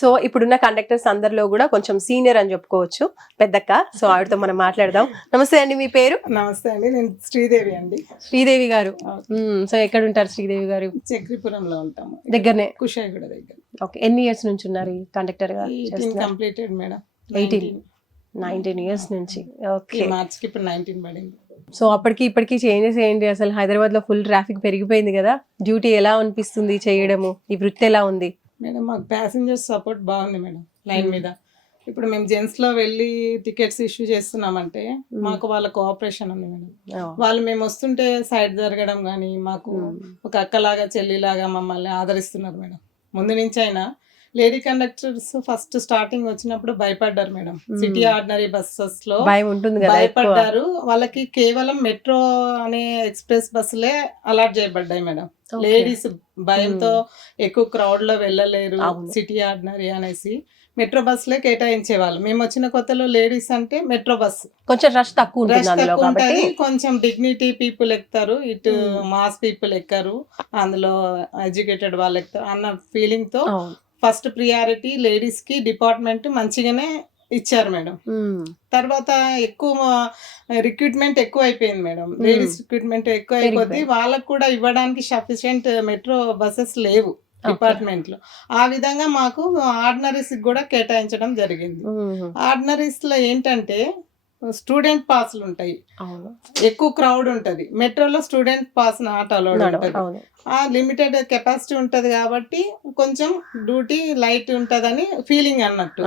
So ఇప్పుడున్న conductors అందరిలో కూడా కొంచెం సీనియర్ అని చెప్పుకోవచ్చు పెద్దక్క. సో ఆవిడతో మనం మాట్లాడదాం. నమస్తే అండి, మీ పేరు? నమస్తే అండి, నేను శ్రీదేవి అండి. శ్రీదేవి గారు. సో ఎక్కడ ఉంటారు శ్రీదేవి గారు? చక్రీపురంలో ఉంటాము, దగ్గరనే, కుషాయిగూడ దగ్గర. ఓకే. ఎన్ని ఇయర్స్ నుంచి ఉన్నారు ఈ కండక్టర్ గా? Completed madam. 19 ఇయర్స్ నుంచి. ఓకే, మార్చికి ఇప్పుడు 19 పడింది. సో అప్పటికి ఇప్పటికి చేంజెస్ ఏంటి? అసలు హైదరాబాద్ లో ఫుల్ ట్రాఫిక్ పెరిగిపోయింది కదా, డ్యూటీ ఎలా అనిపిస్తుంది చేయడము? ఈ వృత్తి ఎలా ఉంది మేడం? మాకు ప్యాసింజర్స్ సపోర్ట్ బాగుంది మేడం లైన్ మీద. ఇప్పుడు మేము జెంట్స్ లో వెళ్ళి టికెట్స్ ఇష్యూ చేస్తున్నామంటే మాకు వాళ్ళ కోఆపరేషన్ ఉంది మేడం. వాళ్ళు మేము వస్తుంటే సైడ్ జరగడం కానీ, మాకు ఒక అక్కలాగా చెల్లిలాగా మమ్మల్ని ఆదరిస్తున్నారు మేడం. ముందు నుంచి అయినా లేడీ కండక్టర్స్ ఫస్ట్ స్టార్టింగ్ వచ్చినప్పుడు భయపడ్డారు మేడం. సిటీ ఆర్డినరీ బస్సెస్ లో భయపడ్డారు. వాళ్ళకి కేవలం మెట్రో అనే ఎక్స్ప్రెస్ బస్సులే అలాట్ చేయబడ్డాయి మేడం. లేడీస్ భయంతో ఎక్కువ క్రౌడ్ లో వెళ్ళలేరు సిటీ ఆర్డినరీ అనేసి మెట్రో బస్సులే కేటాయించేవాళ్ళు. మేము వచ్చిన కొత్తలో లేడీస్ అంటే మెట్రో బస్ కొంచెం రష్ తక్కువ ఉంటుంది, కొంచెం డిగ్నిటీ పీపుల్ ఎక్కుతారు, ఇటు మాస్ పీపుల్ ఎక్కారు, అందులో ఎడ్యుకేటెడ్ వాళ్ళు ఎక్కుతారు అన్న ఫీలింగ్ తో ఫస్ట్ ప్రియారిటీ లేడీస్ కి డిపార్ట్మెంట్ మంచిగానే ఇచ్చారు మేడం. తర్వాత ఎక్కువ రిక్రూట్మెంట్ ఎక్కువ అయిపోయింది మేడం. లేడీస్ రిక్రూట్మెంట్ ఎక్కువ అయిపోద్ది, వాళ్ళకు కూడా ఇవ్వడానికి సఫిషియెంట్ మెట్రో బస్సెస్ లేవు డిపార్ట్మెంట్ లో. ఆ విధంగా మాకు ఆర్డినరీస్ కూడా కేటాయించడం జరిగింది. ఆర్డినరీస్ లో ఏంటంటే స్టూడెంట్ పాస్లు ఉంటాయి, ఎక్కువ క్రౌడ్ ఉంటది. మెట్రోలో స్టూడెంట్ పాస్ నాట్ అలౌడ్ ఉంటది, ఆ లిమిటెడ్ కెపాసిటీ ఉంటది కాబట్టి కొంచెం డ్యూటీ లైట్ ఉంటదని ఫీలింగ్ అన్నట్టు.